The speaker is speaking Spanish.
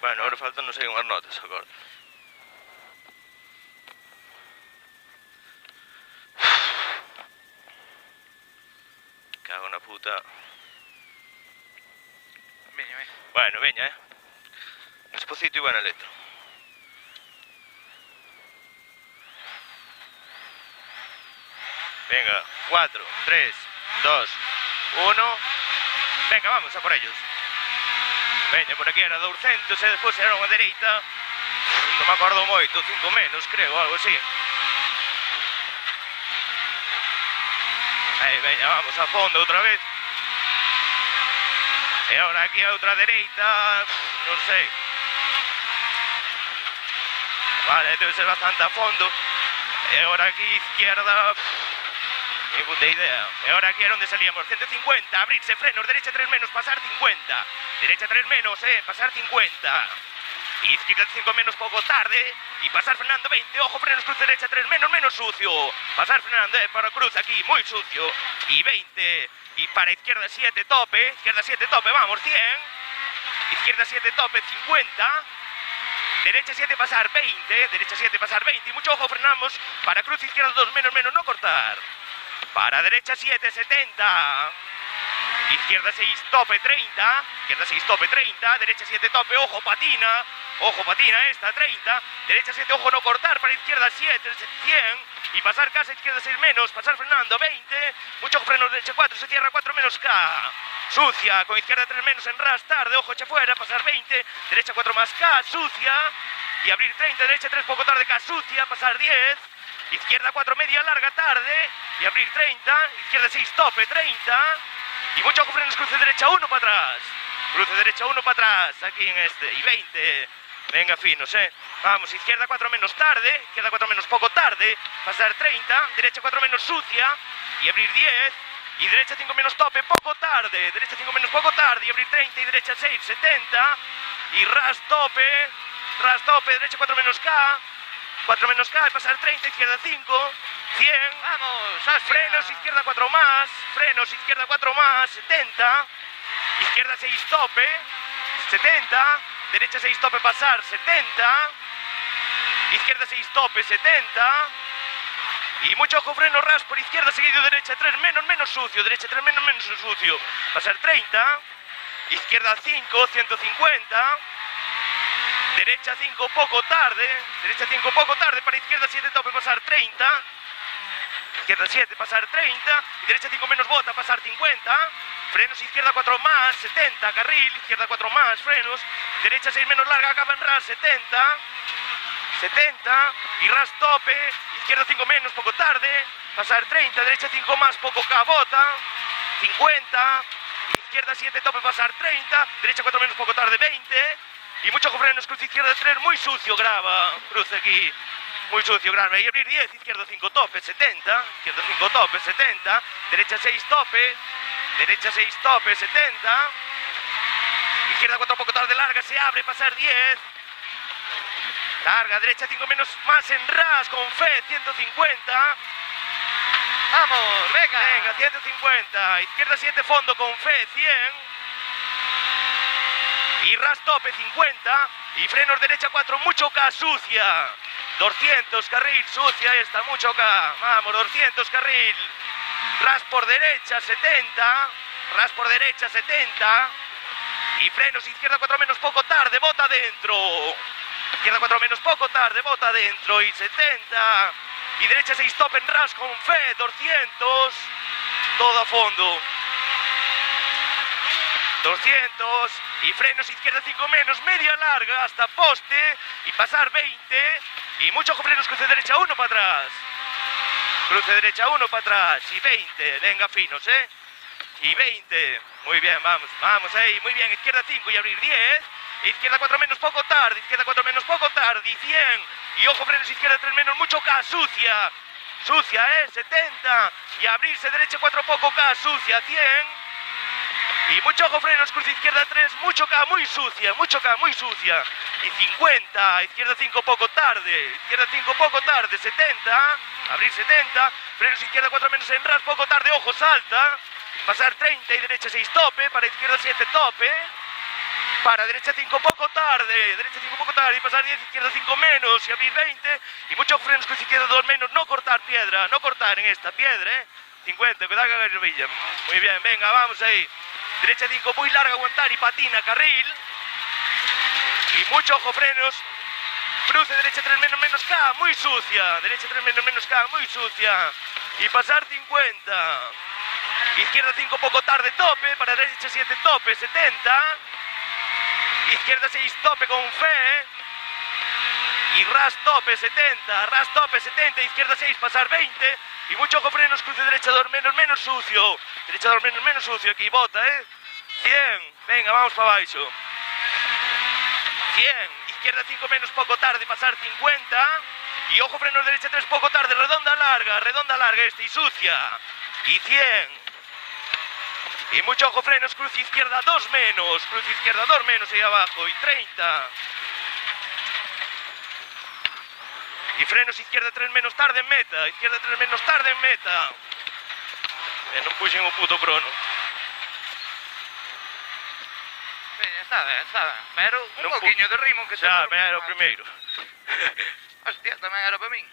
Bueno, ahora faltan, non sei, unhas notas agora. Cago na puta. Veña. Bueno, veña, Despacito e buena letra. Venga, 4, 3, 2, 1. Venga, vamos a por ellos. Veña, por aquí era 200 e despois era unha dereita. Non me acordo moito, 5 menos, creo, algo así. Aí, veña, vamos a fondo outra vez. E ahora aquí a outra dereita, non sei. Vale, debe ser bastante a fondo. E ahora aquí izquierda, ni puta idea. E ahora aquí era onde salíamos, 150, abrirse, frenos, derecha 3 menos, pasar 50. Derecha 3 menos, pasar 50. Izquierda 5 menos, poco tarde. Y pasar frenando 20, ojo, frenos, cruz derecha 3 menos, menos sucio. Pasar frenando, para cruz aquí, muy sucio. Y 20. Y para izquierda 7, tope. Izquierda 7, tope, vamos, 100. Izquierda 7, tope, 50. Derecha 7, pasar 20. Derecha 7, pasar 20. Y mucho ojo, frenamos. Para cruz izquierda 2 menos, menos, no cortar. Para derecha 7, 70. Izquierda 6, tope 30. Izquierda 6, tope 30. Derecha 7, tope, ojo, patina. Ojo, patina esta, 30. Derecha 7, ojo, no cortar. Para izquierda 7, 100. Y pasar casa, izquierda 6 menos. Pasar frenando, 20. Mucho ojo, frenos, derecha 4. Se cierra 4 menos K. Sucia, con izquierda 3 menos en ras, tarde, ojo, echa fuera. Pasar 20. Derecha 4 más K, sucia. Y abrir 30. Derecha 3, poco tarde, K, sucia. Pasar 10. Izquierda 4, media, larga, tarde. Y abrir 30. Izquierda 6, tope, 30. Y mucho ojo, frenos, cruce derecha 1 para atrás. Cruce derecha 1 para atrás, aquí en este. Y 20. Venga, finos, Vamos, izquierda 4 menos tarde. Izquierda 4 menos poco tarde. Pasar 30. Derecha 4 menos sucia. Y abrir 10. Y derecha 5 menos tope, poco tarde. Derecha 5 menos poco tarde. Y abrir 30. Y derecha 6, 70. Y ras tope. Ras tope. Derecha 4 menos K. 4 menos K. Y pasar 30. Izquierda 5. 100. Vamos, hacia. Frenos, izquierda 4 más. Frenos, izquierda 4 más. 70. Izquierda 6, tope. 70. Derecha 6, tope, pasar. 70. Izquierda 6, tope. 70. Y mucho ojo, freno, ras por izquierda, seguido derecha 3 menos, menos sucio. Derecha 3 menos, menos sucio. Pasar 30. Izquierda 5, 150. Derecha 5, poco tarde. Derecha 5, poco tarde. Para izquierda 7, tope, pasar 30. Izquierda 7, pasar 30. Y derecha 5 menos, bota, pasar 50. Frenos, izquierda 4 más, 70. Carril, izquierda 4 más, frenos. Derecha 6 menos, larga, acaba en ras, 70. 70. Y ras tope. Izquierda 5 menos, poco tarde. Pasar 30. Derecha 5 más, poco K, bota. 50. Izquierda 7, tope, pasar 30. Derecha 4 menos, poco tarde, 20. Y mucho ojo, frenos, cruz izquierda 3, muy sucio, grava. Cruce aquí. Muy sucio, grava. Y abrir 10. Izquierda 5, tope, 70. Izquierda 5, tope, 70. Derecha 6, tope. Derecha 6, tope, 70. Izquierda 4, poco tarde, larga, se abre, pasar 10. Larga, derecha 5 menos, más en ras, con fe, 150. Vamos, venga. Venga, 150. Izquierda 7, fondo, con fe, 100. Y ras tope, 50. Y frenos derecha 4, mucho K, sucia. 200, carril, sucia esta, mucho K. Vamos, 200, carril. Ras por derecha, 70. Ras por derecha, 70. Y frenos, izquierda 4 menos, poco tarde, bota dentro. Izquierda 4 menos, poco tarde, bota dentro. Y 70. Y derecha 6, top en ras, con fe, 200. Todo a fondo. 200. Y frenos, izquierda 5 menos, media larga, hasta poste. Y pasar 20. Y mucho ojo, frenos, cruce derecha 1 para atrás. Cruce derecha 1 para atrás. Y 20. Venga, finos, Y 20. Muy bien, vamos, vamos ahí. Muy bien, izquierda 5 y abrir 10. Izquierda 4 menos, poco tarde. Izquierda 4 menos, poco tarde. Y 100. Y ojo, frenos, izquierda 3 menos, mucho K, sucia. Sucia, 70. Y abrirse derecha 4, poco K, sucia, 100. Y mucho ojo, frenos, cruz izquierda 3, mucho K, muy sucia, mucho K, muy sucia. Y 50, izquierda 5, poco tarde. Izquierda 5, poco tarde, 70. Abrir 70. Frenos, izquierda 4 menos en ras, poco tarde, ojo, salta. Pasar 30 y derecha 6, tope. Para izquierda 7, tope. Para, derecha 5 poco tarde, derecha 5 poco tarde, y pasar 10, izquierda 5 menos, y abrir 20, y muchos frenos con izquierda 2 menos, no cortar piedra, no cortar en esta piedra, 50, cuidado que haga el. Muy bien, venga, vamos ahí. Derecha 5 muy larga, aguantar y patina, carril. Y mucho ojo frenos. Cruce derecha 3 menos, menos K, muy sucia. Derecha 3 menos, menos K, muy sucia. Y pasar 50. Izquierda 5 poco tarde, tope. Para derecha 7, tope, 70. Izquierda 6, tope con fe. Y ras tope, 70. Ras tope, 70. Izquierda 6, pasar 20. Y mucho ojo frenos, cruce derecha 2 menos, menos sucio. Derecha 2 menos, menos sucio. Aquí bota, 100. Venga, vamos para abajo. 100. Izquierda 5 menos, poco tarde, pasar 50. Y ojo frenos, derecha 3, poco tarde, redonda larga y sucia. Y 100. Y mucho ojo frenos, cruz izquierda 2 menos ahí abajo. Y 30. Y frenos izquierda 3 menos, tarde en meta. Izquierda 3 menos, tarde en meta. Non puxen o puto crono. Está ben, pero un Non poquinho de ritmo que se Xa, durme. pero primeiro. Hostia, tamén era para min.